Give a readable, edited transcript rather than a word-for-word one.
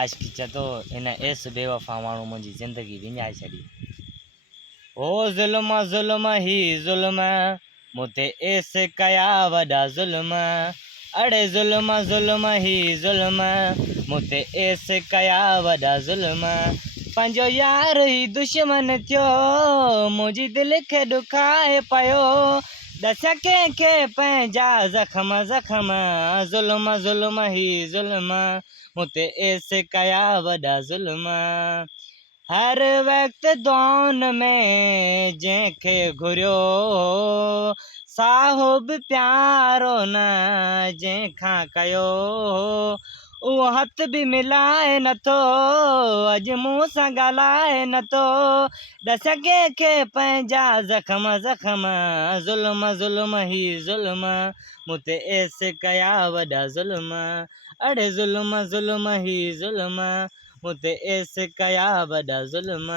आशिकी चतो हिन एस बेवफ़ा माण्हू मुंहिंजी ज़िंदगी विञाए छॾी। ओ ज़ुल्म ज़ुल्म ही ज़ुल्म मूं ते एस कया वॾा ज़ुल्म। अड़े ज़ुल्म ज़ुल्म ही ज़ुल्म मूं ते एस कया वॾा ज़ुल्म। पंहिंजो यार ही दुश्मन थियो मुंहिंजी दिलि खे ॾुखाए पियो। ॾस कंहिंखे पंहिंजा ज़ख़्म ज़ख़्म। ज़ुल्म ज़ुल्म ही ज़ुल्म मूं ते एस कया वॾा ज़ुल्म। हर वक़्तु दुआउनि में जंहिंखे घुरियो साहो बि प्यारो न जंहिंखां कयो। उहो हथ बि मिलाए नथो अॼु मूं सां ॻाल्हाए नथो। ॾस कंहिंखे पंहिंजा ज़ख़्म ज़ख़्म। ज़ुल्म ज़ुल्म ही ज़ुल्म मूं ते एस कया वॾा ज़ुल्म। अड़े ज़ुल्म ज़ुल्म ही ज़ुल्म मूं ते एस कया वॾा ज़ुल्म।